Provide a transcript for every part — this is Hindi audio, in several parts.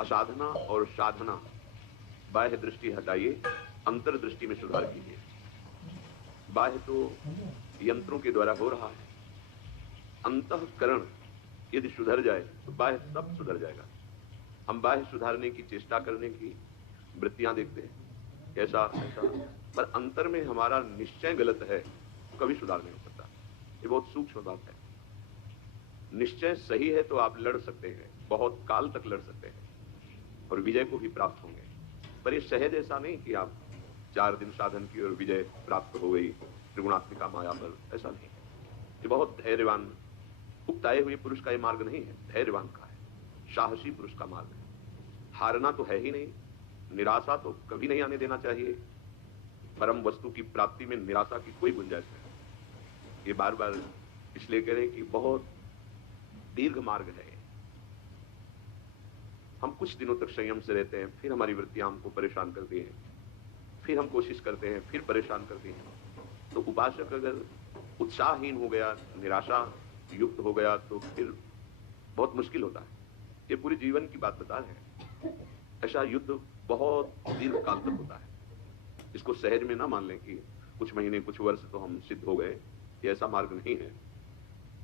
असाधना और साधना, बाह्य दृष्टि हटाइए, अंतर्दृष्टि में सुधार कीजिए। बाह्य तो यंत्रों के द्वारा हो रहा है, अंतःकरण यदि सुधर जाए तो बाह्य सब सुधर जाएगा। हम बाह्य सुधारने की चेष्टा करने की वृत्तियां देखते हैं, ऐसा ऐसा, पर अंतर में हमारा निश्चय गलत है, कभी सुधार नहीं हो सकता। ये बहुत सूक्ष्म बात है। निश्चय सही है तो आप लड़ सकते हैं, बहुत काल तक लड़ सकते हैं और विजय को भी प्राप्त होंगे, पर ये सहज ऐसा नहीं कि आप 4 दिन साधन की और विजय प्राप्त हो गई त्रिगुणात्मिका माया पर, ऐसा नहीं है। ये बहुत धैर्यवान, उकताए हुए पुरुष का ये मार्ग नहीं है, धैर्यवान का है, साहसी पुरुष का मार्ग है। हारना तो है ही नहीं, निराशा तो कभी नहीं आने देना चाहिए। परम वस्तु की प्राप्ति में निराशा की कोई गुंजाइश नहीं। ये बार बार इसलिए कह रहे हैं कि बहुत दीर्घ मार्ग है। हम कुछ दिनों तक संयम से रहते हैं, फिर हमारी वृत्तियां हमको परेशान करती हैं, फिर हम कोशिश करते हैं, फिर परेशान करती हैं। तो उपासक अगर उत्साहहीन हो गया, निराशा युक्त हो गया, तो फिर बहुत मुश्किल होता है। ये पूरे जीवन की बात बता रहे हैं। ऐसा युद्ध बहुत दीर्घ काल तक होता है। इसको सहज में ना मान लें कि कुछ महीने कुछ वर्ष तो हम सिद्ध हो गए, ये ऐसा मार्ग नहीं है।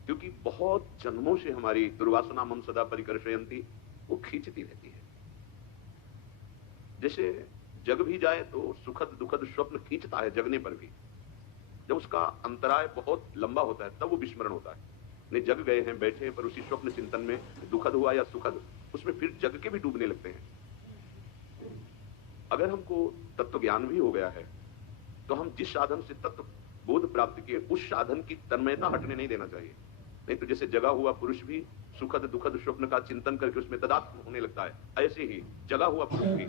क्योंकि बहुत जन्मों से हमारी दुर्वासना मम सदा परिकर्षयन्ति, वो खींचती रहती है। जैसे जग भी जाए तो सुखद दुखद स्वप्न खींचता है, जगने पर भी। जब उसका अंतराय बहुत लंबा होता है तब वो विस्मरण होता है। नहीं, जग गए हैं, बैठे हैं, पर उसी स्वप्न चिंतन में दुखद हुआ या सुखद, उसमें फिर जग के भी डूबने लगते हैं। अगर हमको तत्व ज्ञान भी हो गया है तो हम जिस साधन से तत्व बोध प्राप्त किए उस साधन की तन्मयता हटने नहीं देना चाहिए। नहीं तो जैसे जगा हुआ पुरुष भी सुखद दुखद स्वप्न का चिंतन करके उसमें तदात्म होने लगता है, ऐसे ही जगा हुआ पुरुष भी,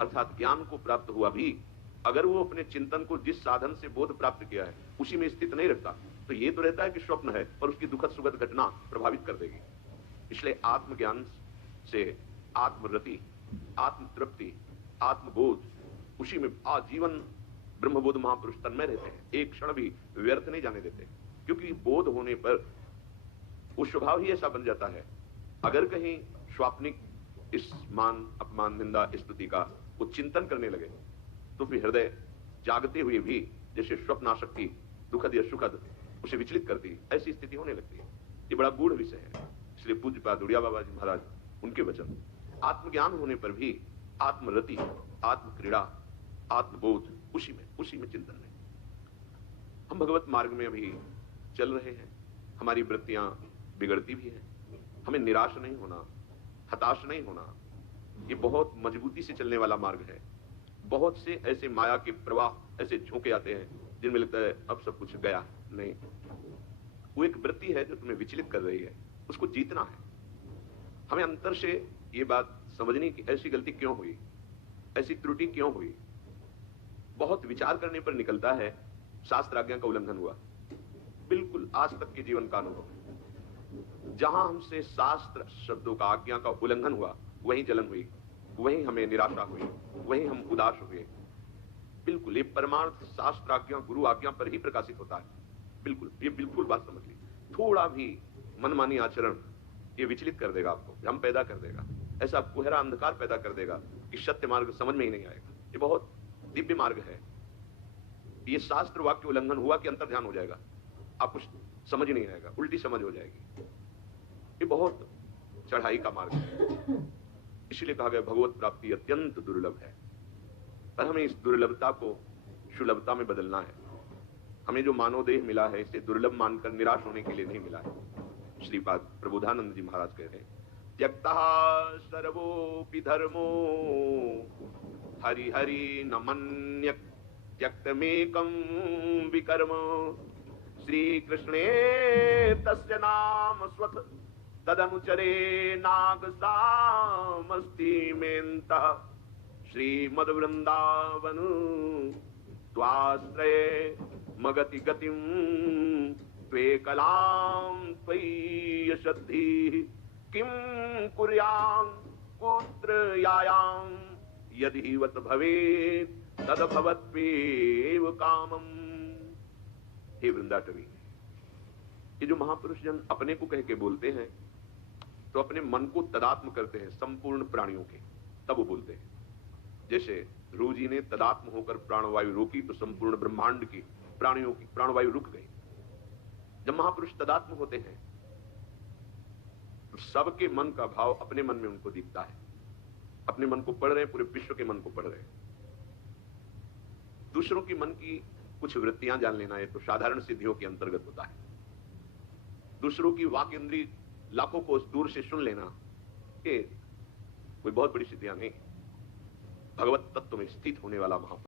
अर्थात ज्ञान को प्राप्त हुआ भी, अगर वो अपने चिंतन को जिस साधन से बोध प्राप्त किया है उसी में स्थित नहीं रखता, तो ये तो रहता है कि स्वप्न है, पर उसकी दुखद सुखद घटना प्रभावित कर देगी। इसलिए आत्मज्ञान से आत्मरति, आत्म तृप्ति, आत्मबोध, उसी में आजीवन ब्रह्मबोध महापुरुष तन्मय रहते हैं, एक क्षण भी व्यर्थ नहीं जाने देते। क्योंकि बोध होने पर वो स्वभाव ही ऐसा बन जाता है। अगर कहीं स्वाप्निक इस मान अपमान निंदा स्तुति का वो चिंतन करने लगे तो फिर हृदय जागते हुए भी जैसे स्वप्नाशक्ति दुखद या सुखद उसे विचलित करती, ऐसी स्थिति होने लगती है। ये बड़ा गूढ़ विषय है। इसलिए पूज्यपाद उड़िया बाबा जी महाराज, उनके वचन, आत्मज्ञान होने पर भी आत्मरति, आत्म क्रीड़ा, आत्मबोध, उसी में चिंतन में हम भगवत मार्ग में अभी चल रहे हैं। हमारी वृत्तियां बिगड़ती भी हैं, हमें निराश नहीं होना, हताश नहीं होना। ये बहुत मजबूती से चलने वाला मार्ग है। बहुत से ऐसे माया के प्रवाह, ऐसे झोंके आते हैं जिनमें लगता है अब सब कुछ गया। नहीं, वो एक वृत्ति है जो तुम्हें विचलित कर रही है, उसको जीतना है। हमें अंतर से ये बात समझनी कि ऐसी गलती क्यों हुई, ऐसी त्रुटि क्यों हुई। बहुत विचार करने पर निकलता है शास्त्र आज्ञा का उल्लंघन हुआ। बिल्कुल आज तक के जीवन का अनुभव, जहां हमसे शास्त्र शब्दों का, आज्ञा का उल्लंघन हुआ, वहीं जलन हुई, वहीं हमें निराशा हुई, वहीं हम उदास हुए। बिल्कुल ये परमार्थ शास्त्र आज्ञा गुरु आज्ञा पर ही प्रकाशित होता है। बिल्कुल, ये बिल्कुल बात समझ ली। थोड़ा भी मनमानी आचरण ये विचलित कर देगा, आपको भ्रम पैदा कर देगा, ऐसा कोहरा अंधकार पैदा कर देगा कि सत्य मार्ग समझ में ही नहीं आएगा। ये बहुत दिव्य मार्ग है। ये शास्त्र वाक्य उल्लंघन हुआ कि अंतर ध्यान हो जाएगा, आपको समझ नहीं आएगा, उल्टी समझ हो जाएगी। ये बहुत चढ़ाई का मार्ग है। इसलिए कहा गया भगवत प्राप्ति अत्यंत दुर्लभ है, पर हमें इस दुर्लभता को सुलभता में बदलना है। हमें जो मानव देह मिला है इसे दुर्लभ मानकर निराश होने के लिए नहीं मिला है। श्रीपाद प्रबोधानंद जी महाराज कह रहे हैं, त्यक्तः सर्वोऽपि धर्मो हरि हरि न मन्यत् त्यक्तमेकं विकर्म श्री कृष्णे तस्य नाम स्वत तदनुचरे नागसामस्ति मेन्तः श्रीमद्वृन्दावन त्वाश्रये मगति गतिं त्वेकलां त्वयि यशद्धिः किं कुर्यां कुत्र यायां यदिवत भवेत् तदभवत्वेव कामम्। हे वृंदाटवी, ये जो महापुरुष जन अपने को कह के बोलते हैं तो अपने मन को तदात्म करते हैं संपूर्ण प्राणियों के, तब वो बोलते हैं। जैसे ध्रुव जी ने तदात्म होकर प्राणवायु रोकी तो संपूर्ण ब्रह्मांड की प्राणियों की प्राणवायु रुक गई। जब महापुरुष तदात्म होते हैं तो सबके मन का भाव अपने मन में उनको दिखता है। अपने मन को पढ़ रहे हैं, पूरे विश्व के मन को पढ़ रहे हैं। दूसरों की मन की कुछ वृत्तियां जान लेना है तो साधारण सिद्धियों के अंतर्गत होता है। दूसरों की वाक इंद्री लाखों को दूर से सुन लेना ये कोई बहुत बड़ी सिद्धियां नहीं। भगवत तत्व में स्थित होने वाला महापुरुष